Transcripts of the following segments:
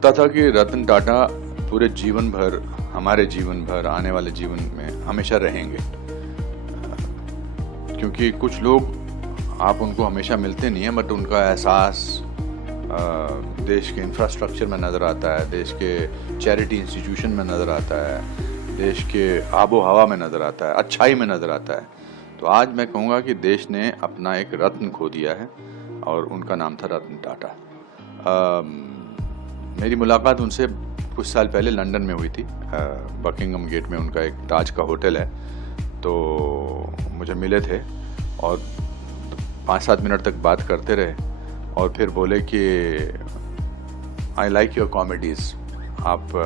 लगता था कि रतन टाटा पूरे जीवन भर, हमारे जीवन भर, आने वाले जीवन में हमेशा रहेंगे, क्योंकि कुछ लोग आप उनको हमेशा मिलते नहीं हैं, बट उनका एहसास देश के इंफ्रास्ट्रक्चर में नज़र आता है, देश के चैरिटी इंस्टीट्यूशन में नज़र आता है, देश के आबो हवा में नज़र आता है, अच्छाई में नज़र आता है। तो आज मैं कहूँगा कि देश ने अपना एक रत्न खो दिया है और उनका नाम था रतन टाटा। मेरी मुलाकात उनसे कुछ साल पहले लंदन में हुई थी। बकिंगम गेट में उनका एक ताज का होटल है, तो मुझे मिले थे और 5-7 मिनट तक बात करते रहे और फिर बोले कि आई लाइक योर कॉमेडीज़, आप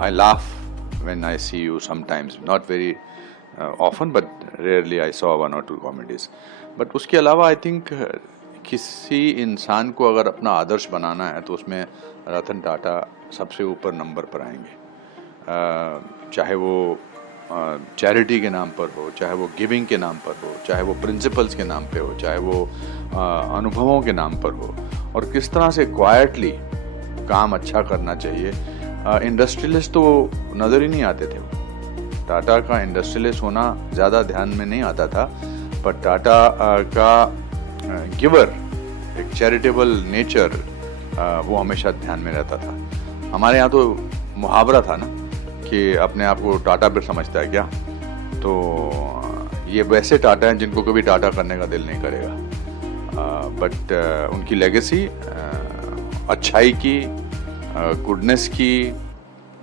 I laugh when I see you sometimes, not very often but rarely I saw 1 or 2 comedies. But उसके अलावा आई थिंक किसी इंसान को अगर अपना आदर्श बनाना है तो उसमें रतन टाटा सबसे ऊपर नंबर पर आएंगे। चाहे वो चैरिटी के नाम पर हो, चाहे वो गिविंग के नाम पर हो, चाहे वो प्रिंसिपल्स के नाम पे हो, चाहे वो अनुभवों के नाम पर हो, और किस तरह से क्वाइटली काम अच्छा करना चाहिए। इंडस्ट्रियलिस्ट तो नज़र ही नहीं आते थे। टाटा का इंडस्ट्रियलिस्ट होना ज़्यादा ध्यान में नहीं आता था, पर टाटा का गिवर, एक चैरिटेबल नेचर, वो हमेशा ध्यान में रहता था। हमारे यहाँ तो मुहावरा था ना कि अपने आप को टाटा पर समझता है क्या, तो ये वैसे टाटा हैं जिनको कभी टाटा करने का दिल नहीं करेगा। बट उनकी लेगेसी अच्छाई की, गुडनेस की,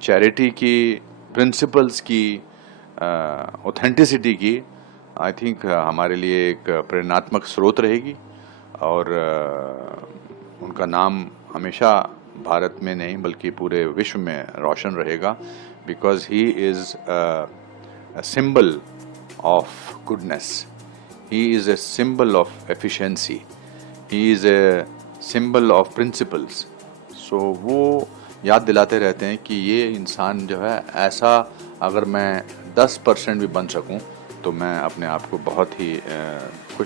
चैरिटी की, प्रिंसिपल्स की, ऑथेंटिसिटी की, आई थिंक हमारे लिए एक प्रेरणात्मक स्रोत रहेगी। और उनका नाम हमेशा भारत में नहीं बल्कि पूरे विश्व में रोशन रहेगा, because he is a symbol of goodness, he is a symbol of efficiency, he is a symbol of principles. So वो याद दिलाते रहते हैं कि ये इंसान जो है ऐसा, अगर मैं 10% भी बन सकूं तो मैं अपने आप को बहुत ही